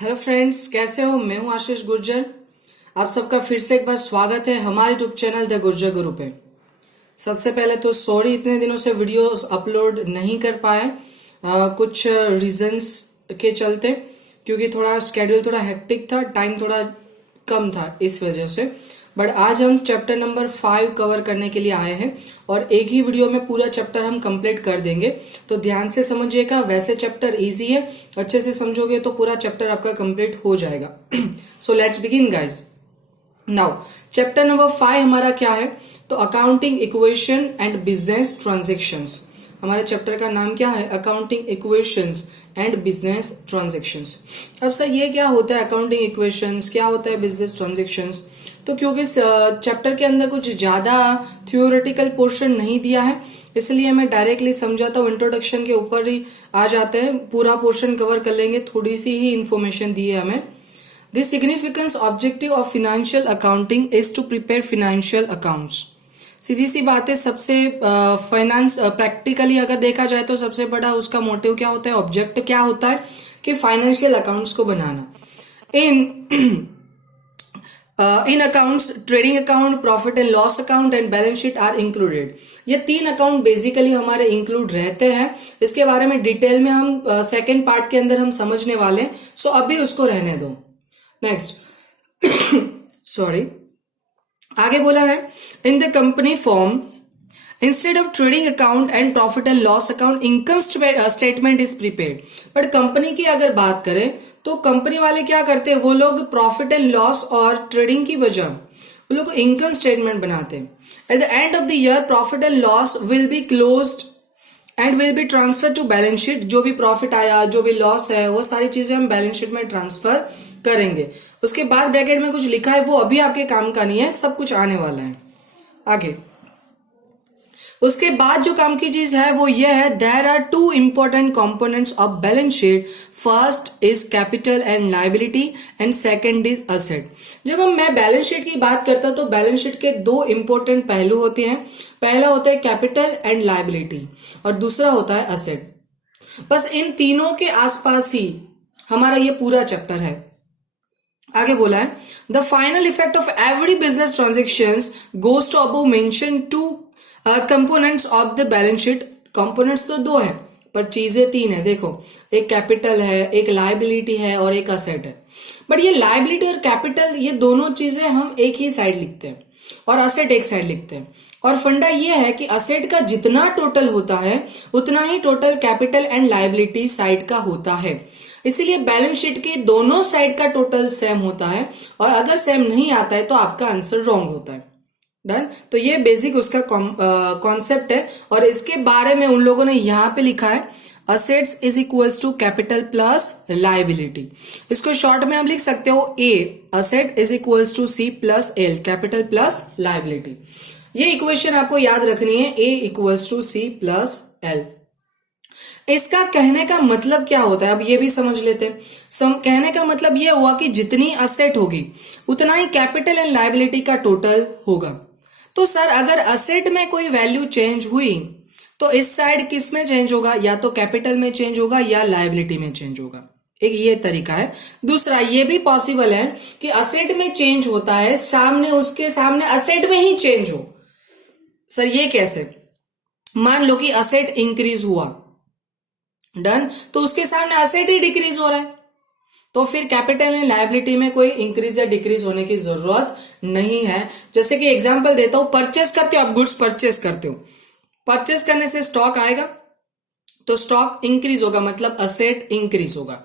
Hello friends, कैसे हो? मैं हूं आशीष गुर्जर। आप सबका फिर से एक बार स्वागत है हमारे यूट्यूब चैनल द गुर्जर गुरु पे। सबसे पहले तो सॉरी, इतने दिनों से वीडियोस अपलोड नहीं कर पाए कुछ रीजंस के चलते, क्योंकि थोड़ा स्केड्यूल थोड़ा हेक्टिक था, टाइम थोड़ा कम था, इस वजह से। बट आज हम चैप्टर नंबर 5 कवर करने के लिए आए हैं और एक ही वीडियो में पूरा चैप्टर हम कंप्लीट कर देंगे। तो ध्यान से समझिएगा, वैसे चैप्टर इजी है, अच्छे से समझोगे तो पूरा चैप्टर आपका कंप्लीट हो जाएगा। So let's begin guys. Now chapter number 5 हमारा क्या है? तो accounting equation and business transactions. हमारे चैप्टर का नाम क्या है? Accounting equations and business transactions. अब सर ये क्या होता है अकाउंटिंग इक्वेशंस, क्या होता है बिजनेस ट्रांजेक्शंस? तो क्योंकि चैप्टर के अंदर कुछ ज्यादा थ्योरेटिकल पोर्शन नहीं दिया है, इसलिए मैं डायरेक्टली समझाता हूँ, इंट्रोडक्शन के ऊपर ही आ जाते हैं, पूरा पोर्शन कवर कर लेंगे, थोड़ी सी ही इंफॉर्मेशन दी है हमें। The significant objective of financial accounting is to prepare financial accounts। सीधी सी बात है, सबसे फाइनेंस प्रैक्टिकली अगर देखा जाए तो सबसे बड़ा उसका मोटिव क्या होता है, ऑब्जेक्ट क्या होता है कि फाइनेंशियल अकाउंट्स को बनाना। इन accounts trading account, profit and loss account and balance sheet are included. ये 3 अकाउंट बेसिकली हमारे इंक्लूड रहते हैं। इसके बारे में डिटेल में हम सेकेंड पार्ट के अंदर हम समझने वाले हैं, सो अभी उसको रहने दो। नेक्स्ट सॉरी, आगे बोला है in the company form instead of trading account and profit and loss account income statement is prepared. But company की अगर बात करें तो कंपनी वाले क्या करते हैं, वो लोग प्रॉफिट एंड लॉस और ट्रेडिंग की बजाय वो लोग इनकम स्टेटमेंट बनाते हैं। At the end of the year profit and loss will be closed and will be transfer to balance sheet. जो भी प्रॉफिट आया, जो भी लॉस है, वो सारी चीजें हम बैलेंस शीट में ट्रांसफर करेंगे। उसके बाद ब्रैकेट में कुछ लिखा है, वो अभी आपके काम का नहीं है, सब कुछ आने वाला है आगे। उसके बाद जो काम की चीज है वो ये है, there are 2 important components of balance sheet. First is capital and liability and second is asset. जब मैं बैलेंस शीट की बात करता हूं तो बैलेंस शीट के 2 इंपॉर्टेंट पहलू होते हैं। पहला होता है कैपिटल एंड लायबिलिटी और दूसरा होता है असेट। बस इन तीनों के आसपास ही हमारा ये पूरा चैप्टर है। आगे बोला है, the final effect of every business transactions goes to above mention 2 components of the balance sheet. Components तो 2 है पर चीजें 3 है। देखो, एक कैपिटल है, एक लायबिलिटी है और एक असेट है। बट ये लायबिलिटी और कैपिटल, ये दोनों चीजें हम एक ही साइड लिखते हैं और असेट एक साइड लिखते हैं। और फंडा ये है कि असेट का जितना टोटल होता है उतना ही total capital and liability side का होता है। इसीलिए बैलेंस शीट के दोनों साइड का टोटल सेम होता है और अगर सेम नहीं आता है तो आपका आंसर रॉन्ग होता है। डन। तो ये बेसिक उसका कॉन्सेप्ट है और इसके बारे में उन लोगों ने यहां पे लिखा है, assets is equals to capital plus liability. इसको शॉर्ट में हम लिख सकते हो A, asset is equals to C plus L, capital plus liability. ये इक्वेशन आपको याद रखनी है, A equals to C plus L. इसका कहने का मतलब क्या होता है, अब ये भी समझ लेते हैं। कहने का मतलब ये हुआ कि जितनी असेट होगी उतना ही कैपिटल एंड लायबिलिटी का टोटल होगा। तो सर अगर असेट में कोई वैल्यू चेंज हुई तो इस साइड किस में चेंज होगा, या तो कैपिटल में चेंज होगा या लायबिलिटी में चेंज होगा। एक ये तरीका है। दूसरा ये भी पॉसिबल है कि असेट में चेंज होता है, सामने उसके सामने असेट में ही चेंज हो। सर ये कैसे? मान लो कि असेट इंक्रीज हुआ, डन, तो उसके सामने असेट ही डिक्रीज हो रहा है, तो फिर कैपिटल एंड लायबिलिटी में कोई इंक्रीज या डिक्रीज होने की जरूरत नहीं है। जैसे कि एग्जांपल देता हूं, परचेस करते हो आप, गुड्स परचेस करते हो, परचेस करने से स्टॉक आएगा तो स्टॉक इंक्रीज होगा, मतलब असेट इंक्रीज होगा।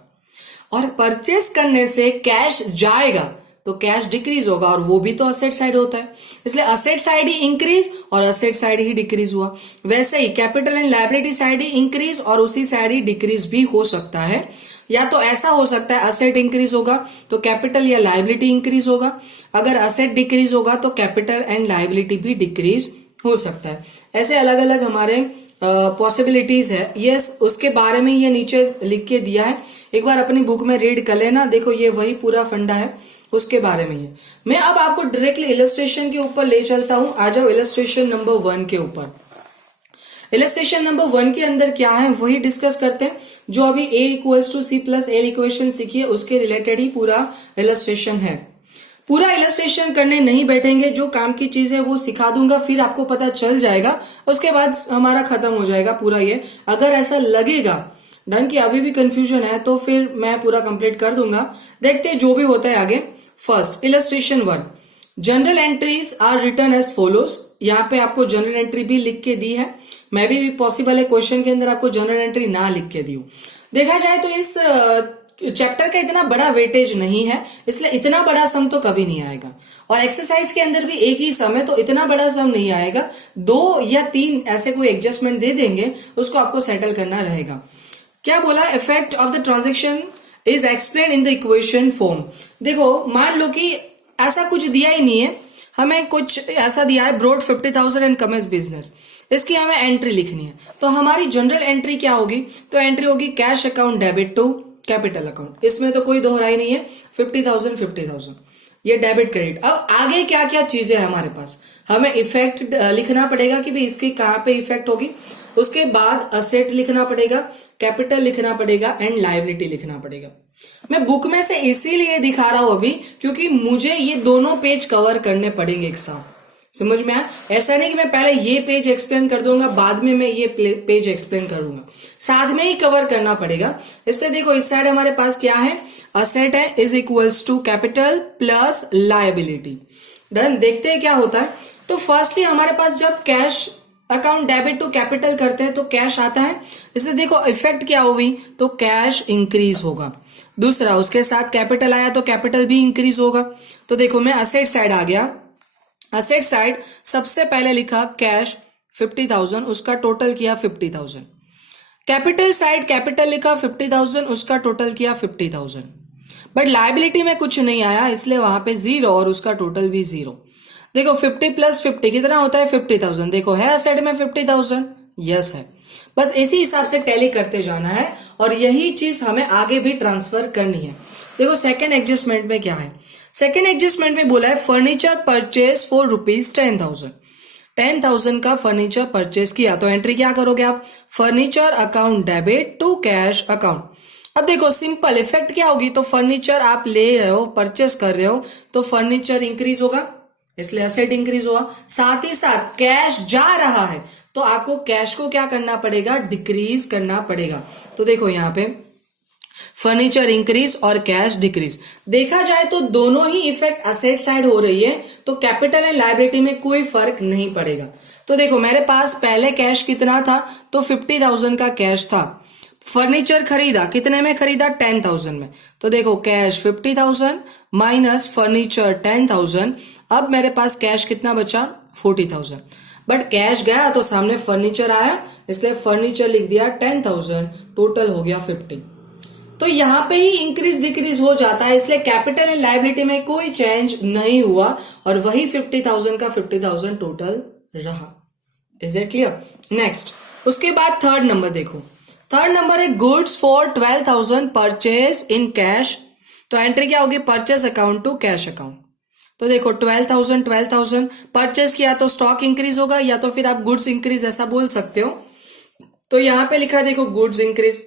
और परचेस करने से कैश जाएगा तो कैश डिक्रीज होगा और वो भी तो असेट साइड होता है, इसलिए असेट साइड ही इंक्रीज और असेट साइड ही डिक्रीज हुआ। वैसे ही कैपिटल एंड लायबिलिटी साइड ही इंक्रीज और उसी साइड ही डिक्रीज भी हो सकता है। या तो ऐसा हो सकता है असेट इंक्रीज होगा तो कैपिटल या लायबिलिटी इंक्रीज होगा, अगर असेट डिक्रीज होगा तो कैपिटल एंड लायबिलिटी भी डिक्रीज हो सकता है। ऐसे अलग अलग हमारे पॉसिबिलिटीज है। ये उसके बारे में ये नीचे लिख के दिया है, एक बार अपनी बुक में रीड कर लेना। देखो ये वही पूरा फंडा है, उसके बारे में ये मैं अब आपको डायरेक्टली इलस्ट्रेशन के ऊपर ले चलता हूं। आ जाओ इलस्ट्रेशन नंबर 1 के ऊपर। इलस्ट्रेशन नंबर 1 के अंदर क्या है वही डिस्कस करते हैं। जो अभी a equals to C plus L equation सीखी है उसके रिलेटेड ही पूरा इलस्ट्रेशन है। पूरा इलस्ट्रेशन करने नहीं बैठेंगे, जो काम की चीज है वो सिखा दूंगा, फिर आपको पता चल जाएगा, उसके बाद हमारा खत्म हो जाएगा पूरा ये। अगर ऐसा लगेगा डन कि अभी भी कंफ्यूजन है तो फिर मैं पूरा कंप्लीट कर दूंगा। देखते हैं जो भी होता है आगे। First illustration 1, journal entries are return as follows. यहाँ पे आपको जनरल एंट्री भी लिख के दी है, मैं भी पॉसिबल है क्वेश्चन के अंदर आपको जनरल एंट्री ना लिख के दी हूं। देखा जाए तो इस चैप्टर का इतना बड़ा वेटेज नहीं है, इसलिए इतना बड़ा सम तो कभी नहीं आएगा। और एक्सरसाइज के अंदर भी एक ही सम है तो इतना बड़ा सम नहीं आएगा, 2 या 3 ऐसे कोई एडजस्टमेंट दे देंगे, उसको आपको सेटल करना रहेगा। क्या बोला, effect of the transaction is explain in the equation form. देखो मान लो कि ऐसा कुछ दिया ही नहीं है, हमें कुछ ऐसा दिया है ब्रॉड 50,000 एंड कमेंस बिजनेस, इसकी हमें एंट्री लिखनी है। तो हमारी जनरल एंट्री क्या होगी, तो एंट्री होगी cash account debit to capital account, इसमें तो कोई दोहराई नहीं है, 50,000 ये डेबिट क्रेडिट। अब आगे क्या क्या चीजें हमारे पास, हमें इफेक्ट लिखना पड़ेगा कि भाई इसके कहां पे इफेक्ट होगी, उसके बाद असेट लिखना पड़ेगा, कैपिटल लिखना पड़ेगा एंड लायबिलिटी लिखना पड़ेगा। मैं बुक में से इसीलिए दिखा रहा हूं अभी क्योंकि मुझे ये दोनों पेज कवर करने पड़ेंगे एक साथ, समझ में आया। ऐसा नहीं कि मैं पहले ये पेज एक्सप्लेन कर दूंगा बाद में मैं ये पेज एक्सप्लेन करूंगा, साथ में ही कवर करना पड़ेगा। इसलिए देखो इस साइड हमारे पास क्या है, असेट है is equals to capital plus liability. Done, देखते हैं क्या होता है। तो फर्स्टली हमारे पास जब cash account debit to capital करते हैं तो कैश आता है, इसलिए देखो इफेक्ट क्या होगी, तो कैश इंक्रीज होगा। दूसरा उसके साथ कैपिटल आया तो कैपिटल भी इंक्रीज होगा। तो देखो मैं असेट साइड आ गया, असेट साइड सबसे पहले लिखा कैश 50,000, उसका टोटल किया 50,000। कैपिटल साइड कैपिटल लिखा 50,000, उसका टोटल किया 50,000। बट लायबिलिटी में कुछ नहीं आया इसलिए वहां पे 0 और उसका टोटल भी 0। देखो 50 प्लस 50 कितना होता है 50,000। देखो है असेट में 50,000, यस है। बस इसी हिसाब से टैली करते जाना है और यही चीज हमें आगे भी ट्रांसफर करनी है। देखो सेकेंड एडजस्टमेंट में क्या है, सेकेंड एडजस्टमेंट में बोला है फर्नीचर परचेज फॉर ₹10,000। 10,000 का फर्नीचर परचेज किया तो एंट्री क्या करोगे आप, furniture account debit to cash account. अब देखो सिंपल इफेक्ट क्या होगी, तो फर्नीचर आप ले रहे हो परचेस कर रहे हो तो फर्नीचर इंक्रीज होगा इसलिए असेट इंक्रीज हुआ। साथ ही साथ कैश जा रहा है तो आपको कैश को क्या करना पड़ेगा, डिक्रीज करना पड़ेगा। तो देखो यहाँ पे फर्नीचर इंक्रीज और कैश डिक्रीज। देखा जाए तो दोनों ही इफेक्ट असेट साइड हो रही है तो कैपिटल एंड लायबिलिटी में कोई फर्क नहीं पड़ेगा। तो देखो मेरे पास पहले कैश कितना था, तो 50,000 का कैश था। फर्नीचर खरीदा कितने में खरीदा, 10,000 में। तो देखो कैश 50,000 माइनस फर्नीचर 10,000, अब मेरे पास कैश कितना बचा 40,000। बट कैश गया तो सामने फर्नीचर आया इसलिए फर्नीचर लिख दिया 10,000, टोटल हो गया 50। तो यहां पे ही इंक्रीज डिक्रीज हो जाता है इसलिए कैपिटल एंड लायबिलिटी में कोई चेंज नहीं हुआ और वही 50,000 का 50,000 टोटल रहा। Is it clear. नेक्स्ट उसके बाद थर्ड नंबर देखो, थर्ड नंबर है goods for 12,000 purchase in cash. तो एंट्री क्या होगी, purchase account to cash account. तो देखो 12,000 परचेज किया तो स्टॉक इंक्रीज होगा या तो फिर आप गुड्स इंक्रीज ऐसा बोल सकते हो। तो यहां पे लिखा है देखो गुड्स इंक्रीज,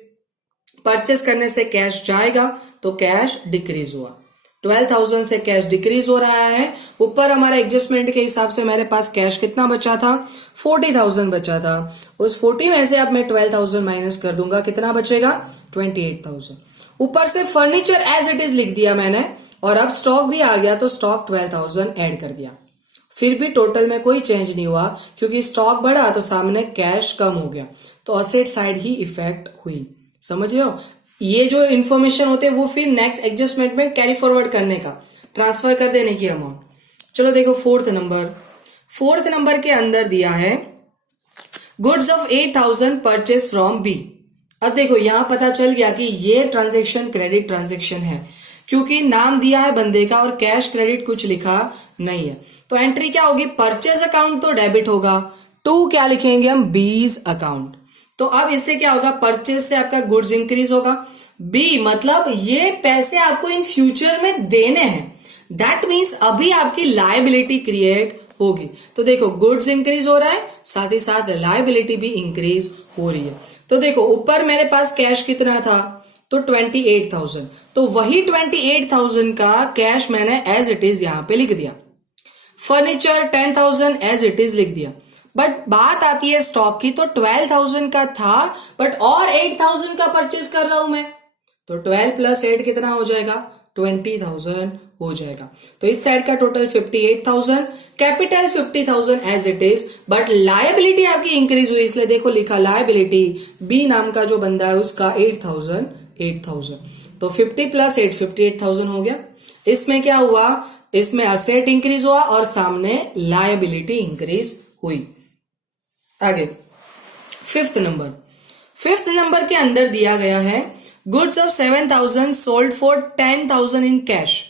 परचेस करने से कैश जाएगा तो कैश डिक्रीज हुआ। 12,000 से कैश डिक्रीज हो रहा है। ऊपर हमारा एडजस्टमेंट के हिसाब से मेरे पास कैश कितना बचा था, 40,000 बचा था। उस 40 में से अब मैं 12,000 माइनस कर दूंगा, कितना बचेगा 28,000। ऊपर से फर्नीचर एज इट इज लिख दिया मैंने और अब स्टॉक भी आ गया तो स्टॉक 12,000 ऐड कर दिया। फिर भी टोटल में कोई चेंज नहीं हुआ क्योंकि स्टॉक बढ़ा तो सामने कैश कम हो गया तो असेट साइड ही इफेक्ट हुई। समझ रहे हो, ये जो इन्फॉर्मेशन होते हैं वो फिर नेक्स्ट एडजस्टमेंट में कैरी फॉरवर्ड करने का, ट्रांसफर कर देने की अमाउंट। चलो देखो फोर्थ नंबर के अंदर दिया है goods of 8,000 purchase from B. अब देखो यहां पता चल गया कि ये ट्रांजेक्शन क्रेडिट ट्रांजेक्शन है क्योंकि नाम दिया है बंदे का और कैश क्रेडिट कुछ लिखा नहीं है। तो एंट्री क्या होगी, परचेज अकाउंट तो डेबिट होगा, टू क्या लिखेंगे हम, बीज अकाउंट। तो अब इससे क्या होगा, परचेज से आपका गुड्स इंक्रीज होगा, बी मतलब ये पैसे आपको इन फ्यूचर में देने हैं, दैट मीन्स अभी आपकी लायबिलिटी क्रिएट होगी। तो देखो गुड्स इंक्रीज हो रहा है साथ ही साथ लायबिलिटी भी इंक्रीज हो रही है। तो देखो ऊपर मेरे पास कैश कितना था, तो 28,000, तो वही 28,000 का कैश मैंने एज इट इज यहां पे लिख दिया। फर्नीचर 10,000 एज इट इज लिख दिया। बट बात आती है स्टॉक की, तो 12,000 का था बट और 8,000 का परचेज कर रहा हूं मैं, तो 12 प्लस 8 कितना हो जाएगा, 20,000 हो जाएगा। तो इस साइड का total 58,000, capital 50,000 as it is, but liability आपकी इंक्रीज हुई, इसलिए देखो लिखा लायबिलिटी, बी नाम का जो बंदा है उसका 8,000, तो 50 प्लस 8 58,000 हो गया। इसमें क्या हुआ, इसमें असेट इंक्रीज हुआ और सामने लायबिलिटी इंक्रीज हुई। आगे फिफ्थ नंबर के अंदर दिया गया है goods of 7,000 sold for 10,000 in cash.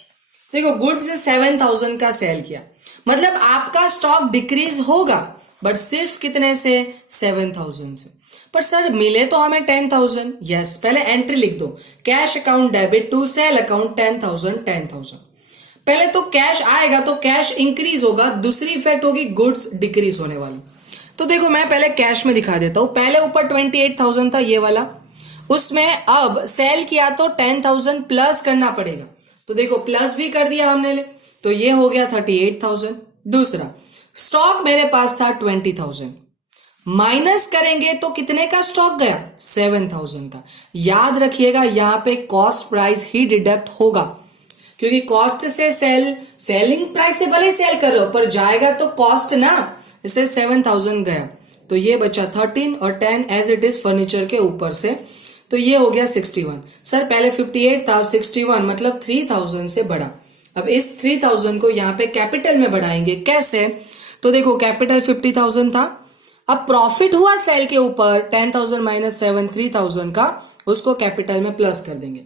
देखो गुड्स 7,000 का सेल किया, मतलब आपका स्टॉक डिक्रीज होगा बट सिर्फ कितने से, 7,000 से। पर सर मिले तो हमें 10,000, यस, पहले एंट्री लिख दो, cash account debit to sale account 10,000। पहले तो कैश आएगा तो कैश इंक्रीज होगा, दूसरी इफेक्ट होगी गुड्स डिक्रीज होने वाली। तो देखो मैं पहले कैश में दिखा देता हूं, पहले ऊपर 28,000 था ये वाला, उसमें अब सेल किया तो 10,000 प्लस करना पड़ेगा, तो देखो प्लस भी कर दिया हमने, तो ये हो गया 38,000। दूसरा स्टॉक मेरे पास था 20,000, माइनस करेंगे तो कितने का स्टॉक गया, 7,000 का। याद रखिएगा यहां पे कॉस्ट प्राइस ही डिडक्ट होगा, क्योंकि कॉस्ट से सेलिंग प्राइस से भले सेल कर रहे हो पर जाएगा तो कॉस्ट ना, इससे 7,000 गया, तो ये बचा 13 और 10 एज इट इज फर्नीचर के ऊपर से, तो ये हो गया 61। सर पहले 58 था, अब 61, मतलब 3,000 से बढ़ा। अब इस 3,000 को यहाँ पे कैपिटल में बढ़ाएंगे, कैसे, तो देखो कैपिटल 50,000 था, अब प्रॉफिट हुआ सेल के ऊपर 10,000 माइनस 7 3,000 का, उसको कैपिटल में प्लस कर देंगे।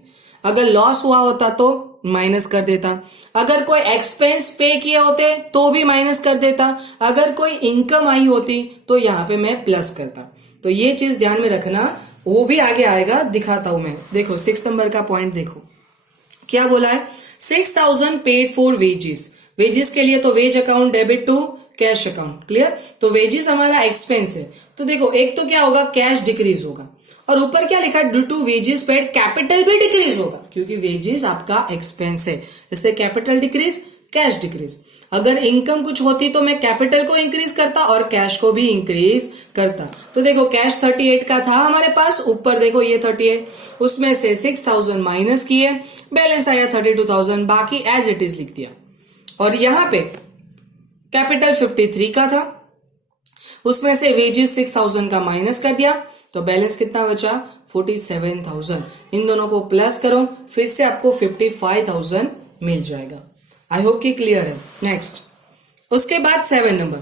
अगर लॉस हुआ होता तो माइनस कर देता, अगर कोई एक्सपेंस पे किए होते तो भी माइनस कर देता, अगर कोई इनकम आई होती तो यहाँ पे मैं प्लस करता। तो ये चीज ध्यान में रखना, वो भी आगे आएगा, दिखाता हूं मैं। देखो 6 नंबर का पॉइंट देखो क्या बोला है, 6,000 पेड फॉर वेजेस के लिए, तो wage account debit to cash account, clear. तो वेजेस हमारा एक्सपेंस है, तो देखो एक तो क्या होगा, कैश डिक्रीज होगा, और ऊपर क्या लिखा है, due to wages paid capital भी डिक्रीज होगा, क्योंकि वेजेस आपका एक्सपेंस है, इसलिए कैपिटल डिक्रीज कैश डिक्रीज। अगर इनकम कुछ होती तो मैं कैपिटल को इंक्रीज करता और कैश को भी इंक्रीज करता। तो देखो कैश 38 का था हमारे पास, ऊपर देखो ये 38, उसमें से 6,000 माइनस किए, बैलेंस आया 32,000, बाकी एज इट इज लिख दिया। और यहां पे कैपिटल 53 का था, उसमें से वेजेस 6,000 का माइनस कर दिया, तो बैलेंस कितना बचा, 47,000। इन दोनों को प्लस करो, फिर से आपको 55,000 मिल जाएगा। आई होप कि क्लियर है। नेक्स्ट, उसके बाद 7 नंबर,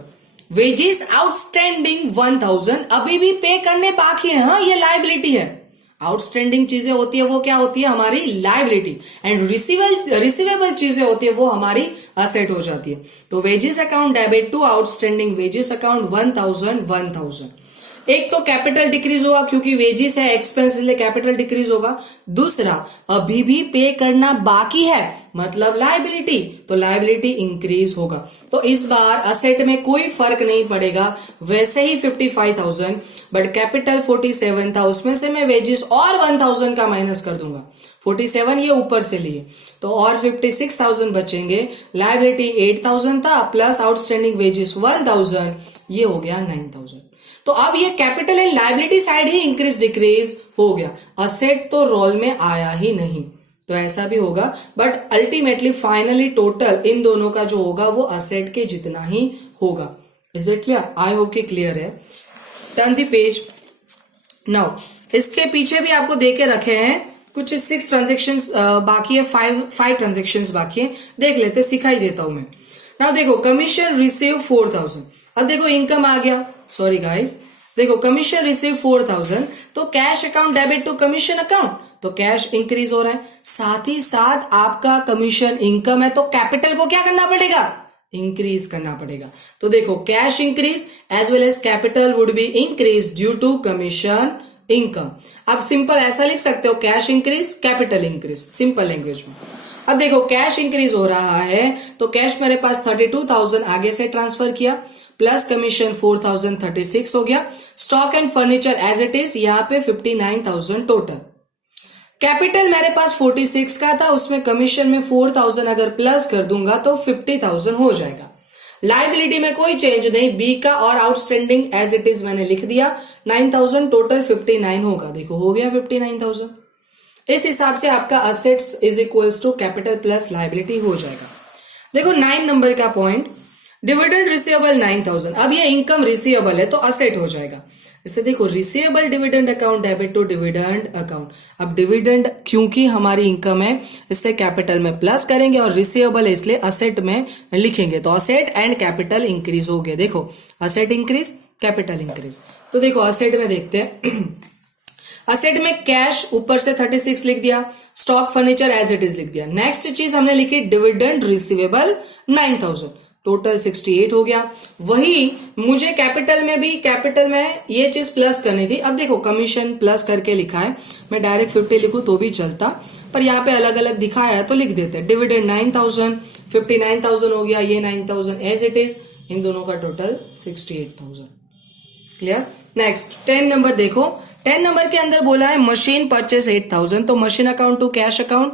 वेजेस आउटस्टैंडिंग 1,000 अभी भी पे करने बाकी है। हाँ, ये लायबिलिटी है। आउटस्टैंडिंग चीजें होती है वो क्या होती है, हमारी लायबिलिटी, एंड रिसीवेबल चीजें होती है वो हमारी असेट हो जाती है। तो wages account debit to outstanding wages account 1,000। एक तो कैपिटल डिक्रीज होगा क्योंकि वेजेस है, एक्सपेंस, इसलिए कैपिटल डिक्रीज होगा। दूसरा, अभी भी पे करना बाकी है, मतलब लायबिलिटी, तो लायबिलिटी इंक्रीज होगा। तो इस बार असेट में कोई फर्क नहीं पड़ेगा, वैसे ही 55,000, बट कैपिटल 47 था, उसमें से मैं वेजेस और 1,000 का माइनस कर दूंगा। 47 ये ऊपर से लिए, तो और 56,000 बचेंगे। लायबिलिटी 8,000 था, प्लस आउटस्टैंडिंग वेजेस 1,000, ये हो गया 9,000। तो अब ये कैपिटल एंड लायबिलिटी साइड ही इंक्रीज डिक्रीज हो गया, असेट तो रोल में आया ही नहीं। तो ऐसा भी होगा, बट अल्टीमेटली फाइनली टोटल इन दोनों का जो होगा वो असेट के जितना ही होगा। Is it clear? I hope कि क्लियर है। Turn the page now. इसके पीछे भी आपको देके रखे हैं कुछ 6 ट्रांजेक्शन्स बाकी है, 5 ट्रांजेक्शन्स बाकी है, देख लेते, सिखाई देता हूं मैं। नाउ देखो, कमीशन रिसीव 4,000। अब देखो इनकम आ गया, सॉरी गाइस, देखो कमीशन रिसीव 4,000, तो cash account debit to commission account, तो कैश इंक्रीज हो रहा है। साथ ही साथ आपका कमीशन इनकम है, तो कैपिटल को क्या करना पड़ेगा, इंक्रीज करना पड़ेगा। तो देखो cash increase as well as capital would be increase due to commission income. आप सिंपल ऐसा लिख सकते हो, cash increase capital increase, simple language में। अब देखो कैश इंक्रीज हो रहा है, तो कैश मेरे पास 32,000 आगे से ट्रांसफर किया, प्लस कमीशन 4036 हो गया। Stock and furniture as it is, यहाँ पे 59,000 टोटल। कैपिटल मेरे पास 46 का था, उसमें कमीशन में 4,000 अगर प्लस कर दूंगा तो 50,000 हो जाएगा। लाइबिलिटी में कोई चेंज नहीं, बी का और आउटस्टैंडिंग एज इट इज मैंने लिख दिया। 9,000 टोटल 59 होगा, देखो हो गया 59,000। इस हिसाब से आपका assets is equals to capital plus liability हो जाएगा। देखो 9 नंबर का पॉइंट, डिविडेंड रिसीवेबल 9,000। अब ये इनकम रिसीवेबल है तो असेट हो जाएगा। इससे देखो receivable dividend account debit to dividend account. अब डिविडेंड क्योंकि हमारी इनकम है इससे कैपिटल में प्लस करेंगे और रिसीवेबल है इसलिए असेट में लिखेंगे, तो असेट एंड कैपिटल इंक्रीज हो गया। देखो असेट इंक्रीज कैपिटल इंक्रीज। तो देखो असेट में देखते हैं असेट में कैश ऊपर से 36 लिख दिया, stock furniture as it is लिख दिया। नेक्स्ट चीज हमने लिखी डिविडेंड रिसीवेबल 9,000, टोटल 68 हो गया। वही मुझे कैपिटल में ये चीज प्लस करनी थी। अब देखो कमीशन प्लस करके लिखा है, मैं डायरेक्ट 50 लिखूं तो भी चलता, पर यहाँ पे अलग अलग दिखाया है तो लिख देते हैं। डिविडेंड 9,000, 59,000 हो गया, ये 9,000 एज इट इज, इन दोनों का टोटल 68,000। क्लियर। नेक्स्ट 10 नंबर देखो, 10 नंबर के अंदर बोला है मशीन परचेस 8,000, तो machine account to cash account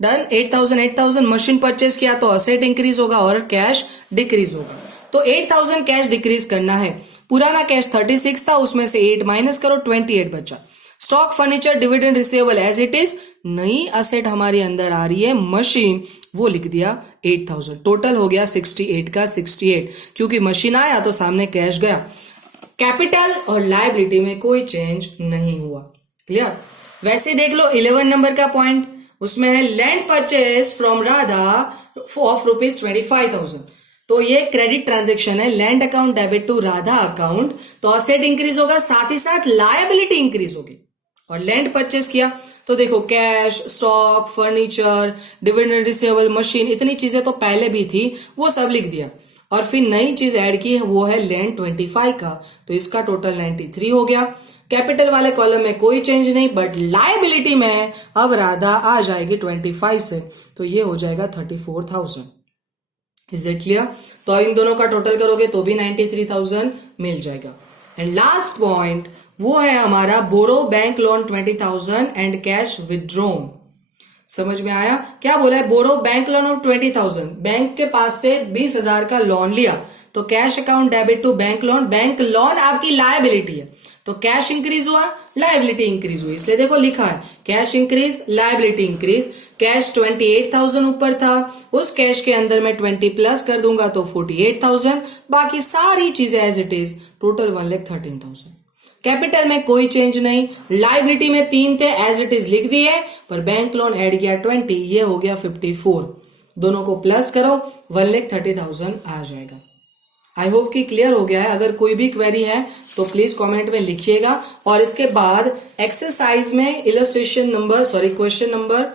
done. 8,000 machine purchase किया तो असेट इंक्रीज होगा और कैश डिक्रीज होगा। तो 8,000 कैश डिक्रीज करना है। पुराना कैश 36 था, उसमें से 8 माइनस करो, 28 बचा। Stock furniture dividend receivable as it is, नई असेट हमारी अंदर आ रही है मशीन, वो लिख दिया 8,000। टोटल हो गया 68 का 68, क्योंकि मशीन आया तो सामने कैश गया। कैपिटल और लायबिलिटी में कोई चेंज नहीं हुआ। क्लियर। वैसे देख लो 11 नंबर का पॉइंट, उसमें है land purchase from Radha of ₹25,000। तो ये क्रेडिट ट्रांजेक्शन है, land account debit to Radha account, तो असेट इंक्रीज होगा, साथ ही साथ लायबिलिटी इंक्रीज होगी। और लैंड परचेस किया तो देखो cash, stock, furniture, dividend receivable, machine, इतनी चीजें तो पहले भी थी, वो सब लिख दिया। और फिर नई चीज ऐड की है, वो है लैंड 25 का, तो इसका टोटल 93 हो गया। कैपिटल वाले कॉलम में कोई चेंज नहीं, बट लायबिलिटी में अब राधा आ जाएगी 25 से, तो ये हो जाएगा 34,000। Is it clear. तो इन दोनों का टोटल करोगे तो भी 93,000 मिल जाएगा। एंड लास्ट पॉइंट वो है हमारा borrow bank loan 20,000 and cash withdrawn. समझ में आया क्या बोला है? Borrow bank loan of 20,000, bank के पास से 20,000 का लोन लिया, तो cash account debit to bank loan, bank loan आपकी लायबिलिटी है, तो कैश इंक्रीज हुआ, लायबिलिटी इंक्रीज हुई, इसलिए देखो लिखा है cash increase, liability increase. Cash 28,000 ऊपर था, उस कैश के अंदर मैं 20 प्लस कर दूंगा तो 48,000, बाकी सारी चीजें as it is, total 1,13,000। Capital में कोई चेंज नहीं, लायबिलिटी में 3 थे एज इट इज लिख दिए, पर बैंक लोन ऐड किया 20, ये हो गया 54, दोनों को प्लस करो 1,30,000 आ जाएगा। आई होप कि क्लियर हो गया है। अगर कोई भी क्वेरी है तो प्लीज कमेंट में लिखिएगा। और इसके बाद एक्सरसाइज में क्वेश्चन नंबर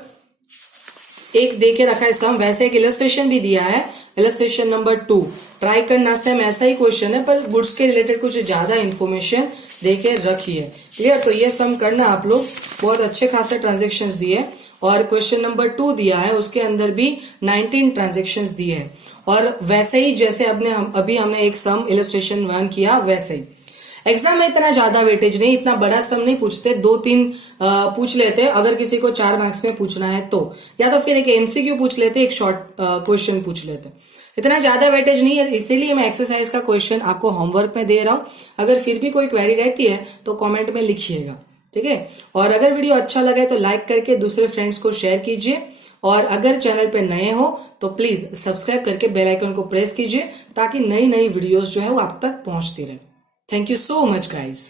1 देके रखा है सम, वैसे एक इलस्ट्रेशन भी दिया है, इलस्ट्रेशन नंबर 2 ट्राई करना। सेम ऐसा ही क्वेश्चन है पर गुड्स के रिलेटेड कुछ ज्यादा इंफॉर्मेशन देके रखी है। क्लियर। तो ये सम करना आप लोग, बहुत अच्छे खासे ट्रांजेक्शन्स दिए, और क्वेश्चन नंबर 2 दिया है उसके अंदर भी 19 ट्रांजेक्शन्स दिए हैं, और वैसे ही जैसे अभी हमने एक सम इलस्ट्रेशन 1 किया वैसे ही। एग्जाम में इतना ज्यादा वेटेज नहीं, इतना बड़ा सम नहीं पूछते, 2-3 पूछ लेते अगर किसी को 4 मार्क्स में पूछना है तो, या तो फिर एक एमसीक्यू पूछ लेते, एक शॉर्ट क्वेश्चन पूछ लेते, इतना ज्यादा वेटेज नहीं है। इसीलिए मैं एक्सरसाइज का क्वेश्चन आपको होमवर्क में दे रहा हूं। अगर फिर भी कोई क्वेरी रहती है तो कमेंट में लिखिएगा, ठीक है। और अगर वीडियो अच्छा लगे तो लाइक करके दूसरे फ्रेंड्स को शेयर कीजिए, और अगर चैनल पे नए हो तो प्लीज सब्सक्राइब करके बेल आइकन को प्रेस कीजिए, ताकि नई नई वीडियोस जो है वो आप तक पहुंचती रहे। Thank you so much, guys.